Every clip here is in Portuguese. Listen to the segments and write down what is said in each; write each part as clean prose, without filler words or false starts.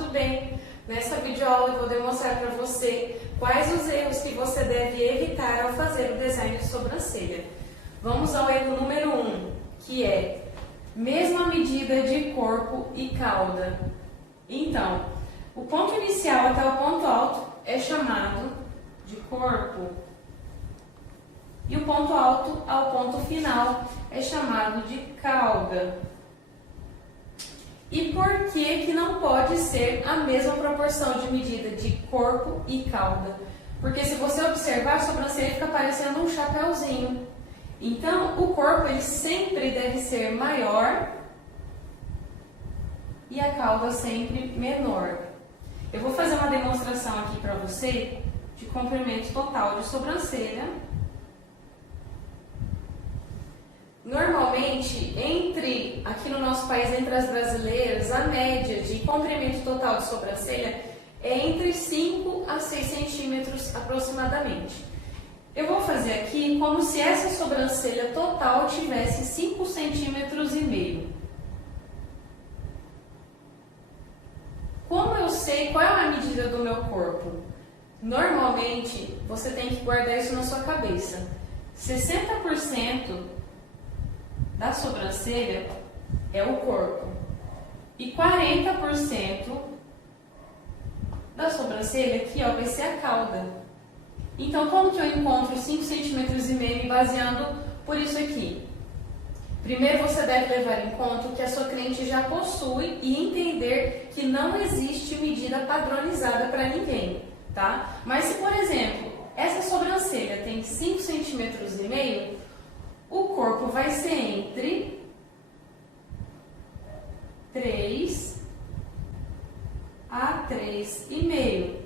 tudo bem? Nessa videoaula eu vou demonstrar para você quais os erros que você deve evitar ao fazer o design de sobrancelha. Vamos ao erro número 1, que é mesma medida de corpo e cauda. Então, o ponto inicial até o ponto alto é chamado de corpo e o ponto alto ao ponto final é chamado de cauda. E por que não pode ser a mesma proporção de medida de corpo e cauda? Porque se você observar, a sobrancelha fica parecendo um chapéuzinho. Então, o corpo ele sempre deve ser maior e a cauda sempre menor. Eu vou fazer uma demonstração aqui para você de comprimento total de sobrancelha. Normalmente, aqui no nosso país, entre as brasileiras, a média de comprimento total de sobrancelha é entre 5 a 6 centímetros aproximadamente. Eu vou fazer aqui como se essa sobrancelha total tivesse 5 centímetros e meio. Como eu sei qual é a medida do meu corpo? Normalmente, você tem que guardar isso na sua cabeça. 60% da sobrancelha é o corpo e 40% da sobrancelha aqui vai ser a cauda. Então, como que eu encontro 5 centímetros e meio me baseando por isso aqui? Primeiro, você deve levar em conta o que a sua cliente já possui e entender que não existe medida padronizada para ninguém, tá? Mas se, por exemplo, essa sobrancelha tem 5 centímetros e meio, o corpo vai ser entre 3 a 3,5.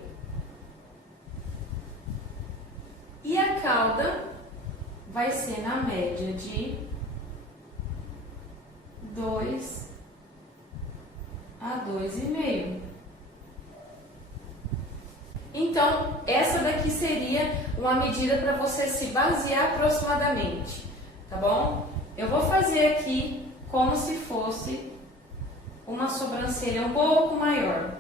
E a cauda vai ser na média de 2 a 2,5. Então, essa daqui seria uma medida para você se basear aproximadamente. Tá bom? Eu vou fazer aqui como se fosse uma sobrancelha um pouco maior.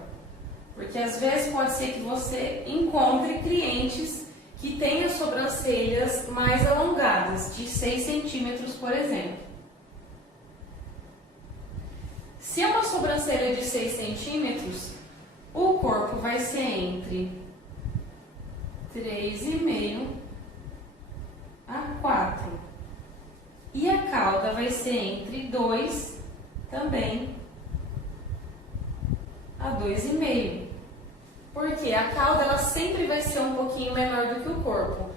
Porque às vezes pode ser que você encontre clientes que tenham sobrancelhas mais alongadas, de 6 centímetros, por exemplo. Se é uma sobrancelha de 6 centímetros, o corpo vai ser entre 3,5 a 4. E a cauda vai ser entre 2 também a 2,5. Porque a cauda ela sempre vai ser um pouquinho menor do que o corpo.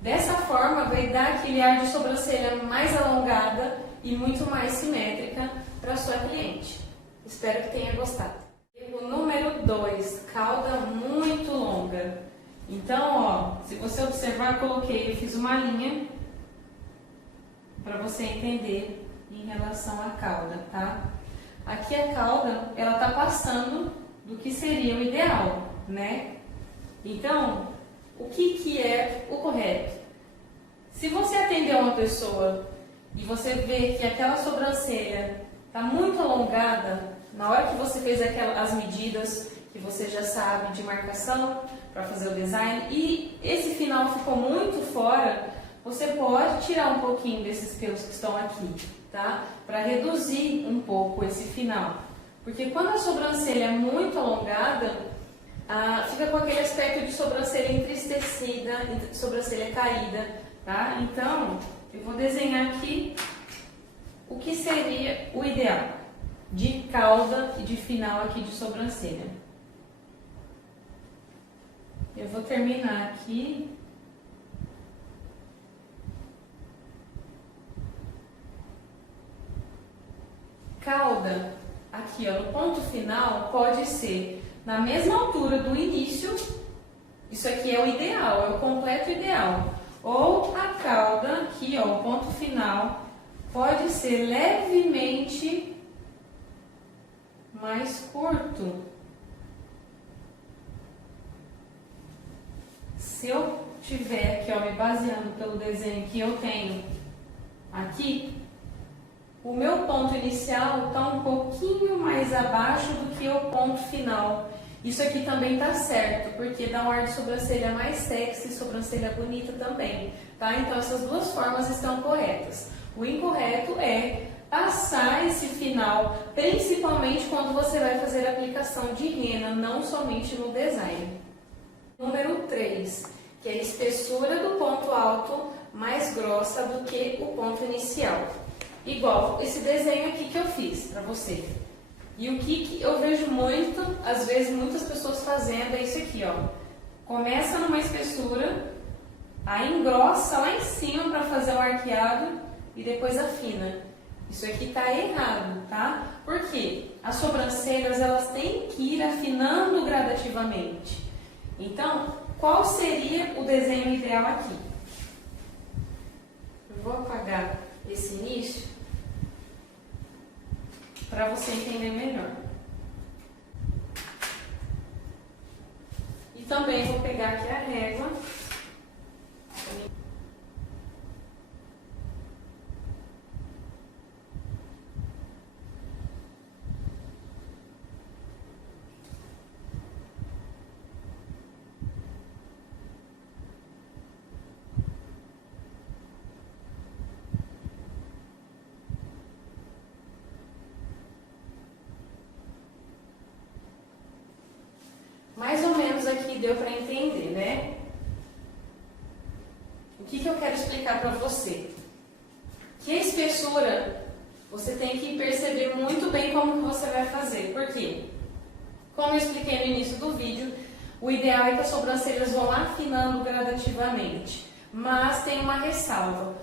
Dessa forma, vai dar aquele ar de sobrancelha mais alongada e muito mais simétrica para a sua cliente. Espero que tenha gostado. Erro número 2, cauda muito longa. Então, se você observar, eu fiz uma linha para você entender em relação à cauda, tá? Aqui a cauda, ela tá passando do que seria o ideal, né? Então, o que é o correto? Se você atender uma pessoa e você vê que aquela sobrancelha tá muito alongada, na hora que você fez as medidas que você já sabe de marcação para fazer o design e esse final ficou muito fora, você pode tirar um pouquinho desses pelos que estão aqui, tá? Para reduzir um pouco esse final. Porque quando a sobrancelha é muito alongada, fica com aquele aspecto de sobrancelha entristecida, sobrancelha caída, tá? Então, eu vou desenhar aqui o que seria o ideal de cauda e de final aqui de sobrancelha. Eu vou terminar aqui. Cauda, aqui no ponto final, pode ser na mesma altura do início, isso aqui é o ideal, é o completo ideal. Ou a cauda, aqui o ponto final, pode ser levemente mais curto. Se eu tiver aqui, me baseando pelo desenho que eu tenho aqui, o meu ponto inicial está um pouquinho mais abaixo do que o ponto final. Isso aqui também tá certo, porque dá um ar de sobrancelha mais sexy, sobrancelha bonita também, tá? Então essas duas formas estão corretas. O incorreto é passar esse final, principalmente quando você vai fazer a aplicação de rena, não somente no design. Número 3, que é a espessura do ponto alto mais grossa do que o ponto inicial. Igual esse desenho aqui que eu fiz para você. E o que eu vejo muito, às vezes muitas pessoas fazendo é isso aqui, ó. Começa numa espessura, aí engrossa lá em cima para fazer o arqueado e depois afina. Isso aqui tá errado, tá? Por quê? As sobrancelhas, elas têm que ir afinando gradativamente. Então, qual seria o desenho ideal aqui? Eu vou apagar esse início para você entender melhor. E também vou pegar aqui a régua. Mais ou menos aqui deu para entender, né? O que eu quero explicar para você? Que a espessura, você tem que perceber muito bem como que você vai fazer. Por quê? Como eu expliquei no início do vídeo, o ideal é que as sobrancelhas vão afinando gradativamente. Mas tem uma ressalva.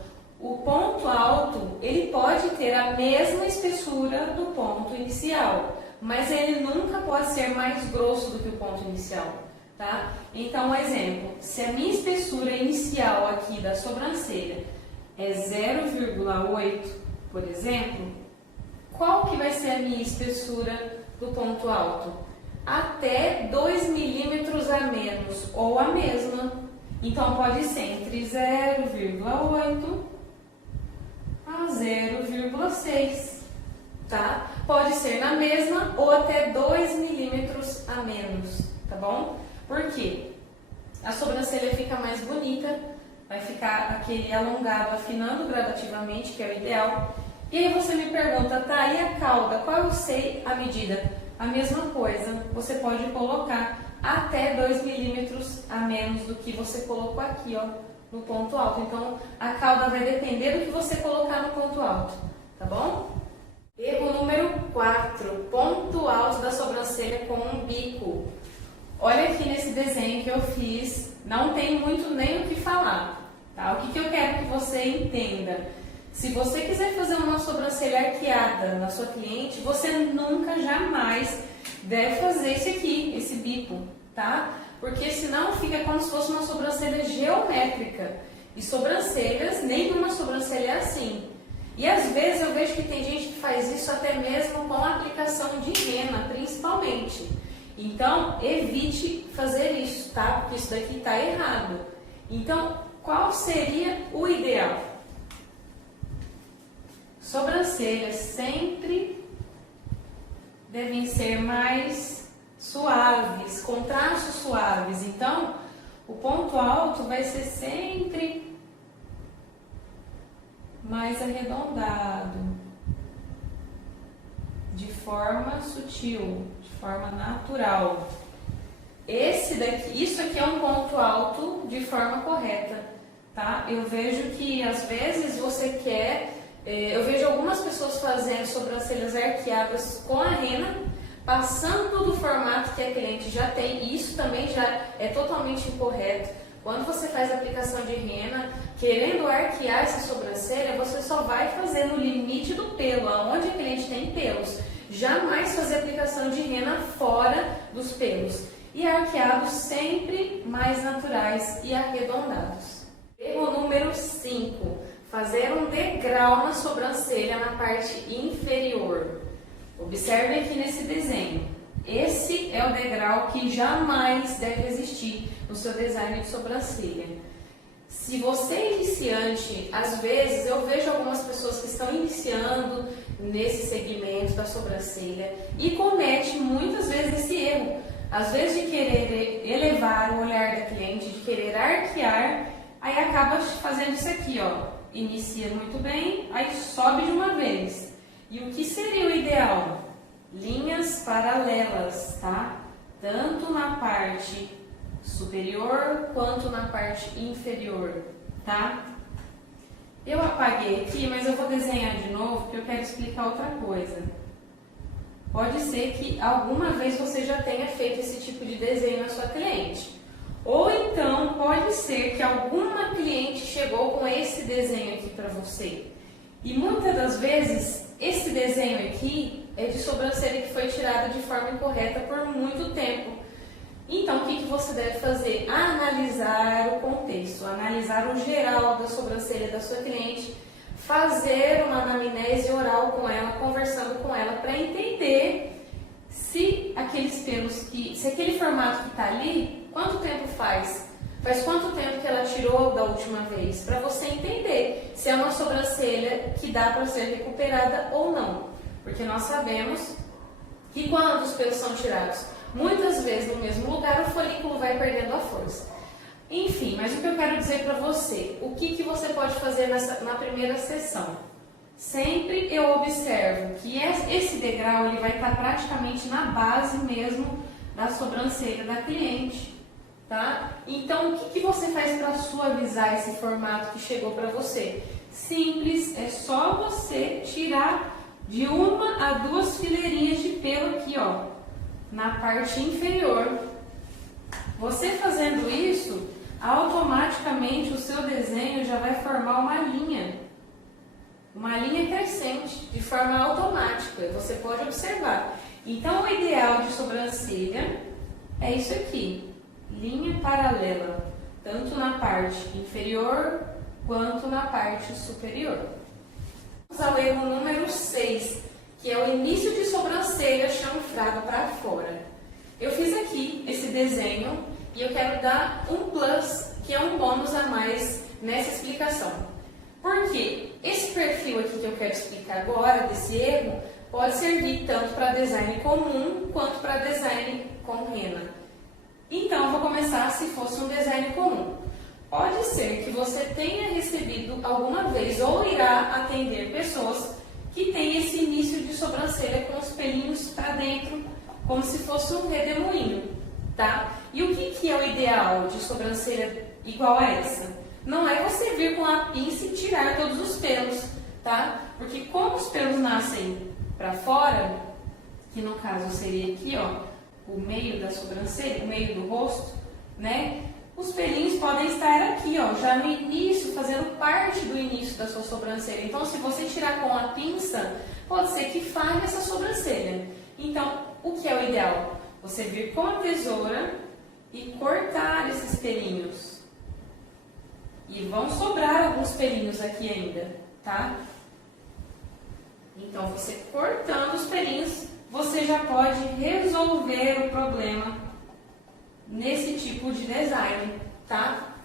O ponto alto, ele pode ter a mesma espessura do ponto inicial, mas ele nunca pode ser mais grosso do que o ponto inicial, tá? Então, um exemplo, se a minha espessura inicial aqui da sobrancelha é 0,8, por exemplo, qual que vai ser a minha espessura do ponto alto? Até 2 milímetros a menos, ou a mesma. Então, pode ser entre 0,8 a 0,6. Tá? Pode ser na mesma ou até 2 milímetros a menos, tá bom? Por quê? A sobrancelha fica mais bonita, vai ficar aquele alongado afinando gradativamente, que é o ideal. E aí você me pergunta, tá, e a cauda? Qual eu sei a medida? A mesma coisa, você pode colocar até 2 milímetros a menos do que você colocou aqui, ó, no ponto alto. Então, a cauda vai depender do que você colocar no ponto alto, tá bom? Erro número 4, ponto alto da sobrancelha com um bico. Olha aqui nesse desenho que eu fiz, não tem muito nem o que falar, tá? O que eu quero que você entenda? Se você quiser fazer uma sobrancelha arqueada na sua cliente, você nunca, jamais deve fazer esse aqui, esse bico, tá? Porque senão fica como se fosse uma sobrancelha geométrica. E sobrancelhas, nenhuma sobrancelha é assim. E às vezes eu vejo que tem gente que faz isso até mesmo com a aplicação de rena, principalmente. Então, evite fazer isso, tá? Porque isso daqui está errado. Então, qual seria o ideal? Sobrancelhas sempre devem ser mais suaves, com traços suaves. Então, o ponto alto vai ser sempre mais arredondado, de forma sutil, de forma natural. Isso aqui é um ponto alto de forma correta, tá? Eu vejo que às vezes você quer, eu vejo algumas pessoas fazendo sobrancelhas arqueadas com a rena, passando do formato que a cliente já tem, e isso também já é totalmente incorreto. Quando você faz a aplicação de rena, querendo arquear essa sobrancelha, você só vai fazer no limite do pelo, aonde a cliente tem pelos. Jamais fazer aplicação de rena fora dos pelos. E arqueados sempre mais naturais e arredondados. Erro número 5. Fazer um degrau na sobrancelha na parte inferior. Observe aqui nesse desenho. Esse é o degrau que jamais deve existir no seu design de sobrancelha. Se você é iniciante, às vezes eu vejo algumas pessoas que estão iniciando nesse segmento da sobrancelha e comete muitas vezes esse erro. Às vezes de querer elevar o olhar da cliente, de querer arquear, aí acaba fazendo isso aqui, ó. Inicia muito bem, aí sobe de uma vez. E o que seria o ideal? Linhas paralelas, tá? Tanto na parte superior quanto na parte inferior, tá? Eu apaguei aqui, mas eu vou desenhar de novo porque eu quero explicar outra coisa. Pode ser que alguma vez você já tenha feito esse tipo de desenho na sua cliente. Ou então pode ser que alguma cliente chegou com esse desenho aqui para você. E muitas das vezes esse desenho aqui é de sobrancelha que foi tirada de forma incorreta por muito tempo. Então o que você deve fazer? Analisar o contexto, analisar o geral da sobrancelha da sua cliente, fazer uma anamnese oral com ela, conversando com ela para entender se aqueles pelos se aquele formato que está ali, quanto tempo faz? Faz quanto tempo que ela tirou da última vez? Para você entender se é uma sobrancelha que dá para ser recuperada ou não. Porque nós sabemos que quando os pelos são tirados, muitas vezes no mesmo lugar, o folículo vai perdendo a força. Enfim, mas o que eu quero dizer para você, o que você pode fazer na primeira sessão? Sempre eu observo que esse degrau ele vai estar praticamente na base mesmo da sobrancelha da cliente, tá? Então, o que você faz para suavizar esse formato que chegou para você? Simples, é só você tirar de 1 a 2 fileirinhas de pelo aqui, ó, na parte inferior. Você fazendo isso, automaticamente o seu desenho já vai formar uma linha crescente, de forma automática, você pode observar. Então, o ideal de sobrancelha é isso aqui, linha paralela, tanto na parte inferior quanto na parte superior. Vamos ao erro número 6, que é o início de sobrancelha chanfrada para fora. Eu fiz aqui esse desenho e eu quero dar um plus, que é um bônus a mais nessa explicação. Por quê? Esse perfil aqui que eu quero explicar agora, desse erro, pode servir tanto para design comum quanto para design com rena. Então, eu vou começar se fosse um design comum. Pode ser que você tenha recebido alguma vez ou irá atender pessoas que têm esse início de sobrancelha com os pelinhos para dentro, como se fosse um redemoinho, tá? E o que é o ideal de sobrancelha igual a essa? Não é você vir com a pinça e tirar todos os pelos, tá? Porque como os pelos nascem para fora, que no caso seria aqui, ó, o meio da sobrancelha, o meio do rosto, né? Os pelinhos podem estar aqui, ó, já no início, fazendo parte do início da sua sobrancelha. Então, se você tirar com a pinça, pode ser que falhe essa sobrancelha. Então, o que é o ideal? Você vir com a tesoura e cortar esses pelinhos. E vão sobrar alguns pelinhos aqui ainda, tá? Então, você cortando os pelinhos, você já pode resolver o problema nesse tipo de design, tá?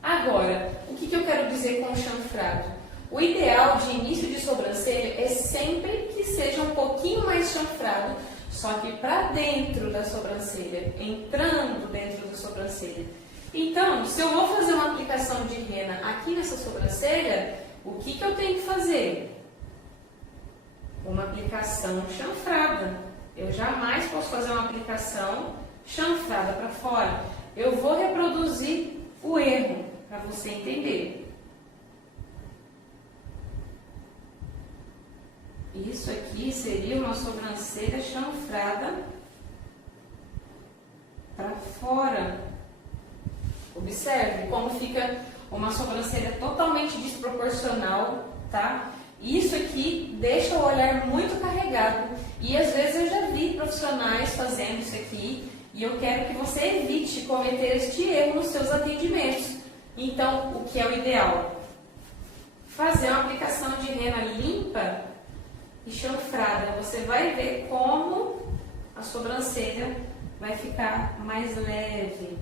Agora, o que eu quero dizer com o chanfrado? O ideal de início de sobrancelha é sempre que seja um pouquinho mais chanfrado, só que para dentro da sobrancelha, entrando dentro da sobrancelha. Então, se eu vou fazer uma aplicação de rena aqui nessa sobrancelha, o que eu tenho que fazer? Uma aplicação chanfrada. Eu jamais posso fazer uma aplicação chanfrada para fora. Eu vou reproduzir o erro para você entender. Isso aqui seria uma sobrancelha chanfrada para fora. Observe como fica uma sobrancelha totalmente desproporcional, tá? Isso aqui deixa o olhar muito carregado e às vezes eu já vi profissionais fazendo isso aqui e eu quero que você evite cometer este erro nos seus atendimentos. Então, o que é o ideal? Fazer uma aplicação de rena limpa e chanfrada. Você vai ver como a sobrancelha vai ficar mais leve.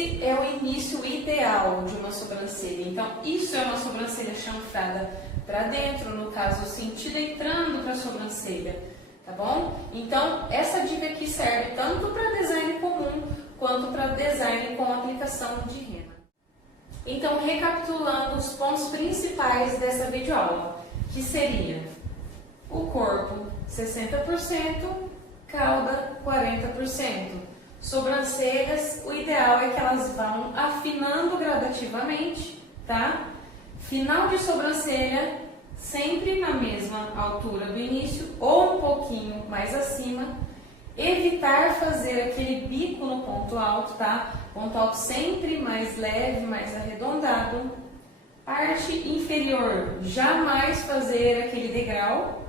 esse é o início ideal de uma sobrancelha. Então, isso é uma sobrancelha chanfrada para dentro, no caso, o sentido entrando para a sobrancelha, tá bom? Então, essa dica aqui serve tanto para design comum quanto para design com aplicação de rena. Então, recapitulando os pontos principais dessa videoaula, que seria o corpo 60%, cauda 40%. Sobrancelhas, o ideal é que elas vão afinando gradativamente, tá? Final de sobrancelha, sempre na mesma altura do início ou um pouquinho mais acima. Evitar fazer aquele bico no ponto alto, tá? Ponto alto sempre mais leve, mais arredondado. Parte inferior, jamais fazer aquele degrau.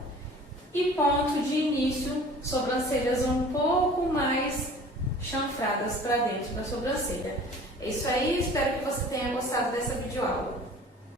E ponto de início, sobrancelhas um pouco mais chanfradas para dentro da sobrancelha. É isso aí, espero que você tenha gostado dessa videoaula.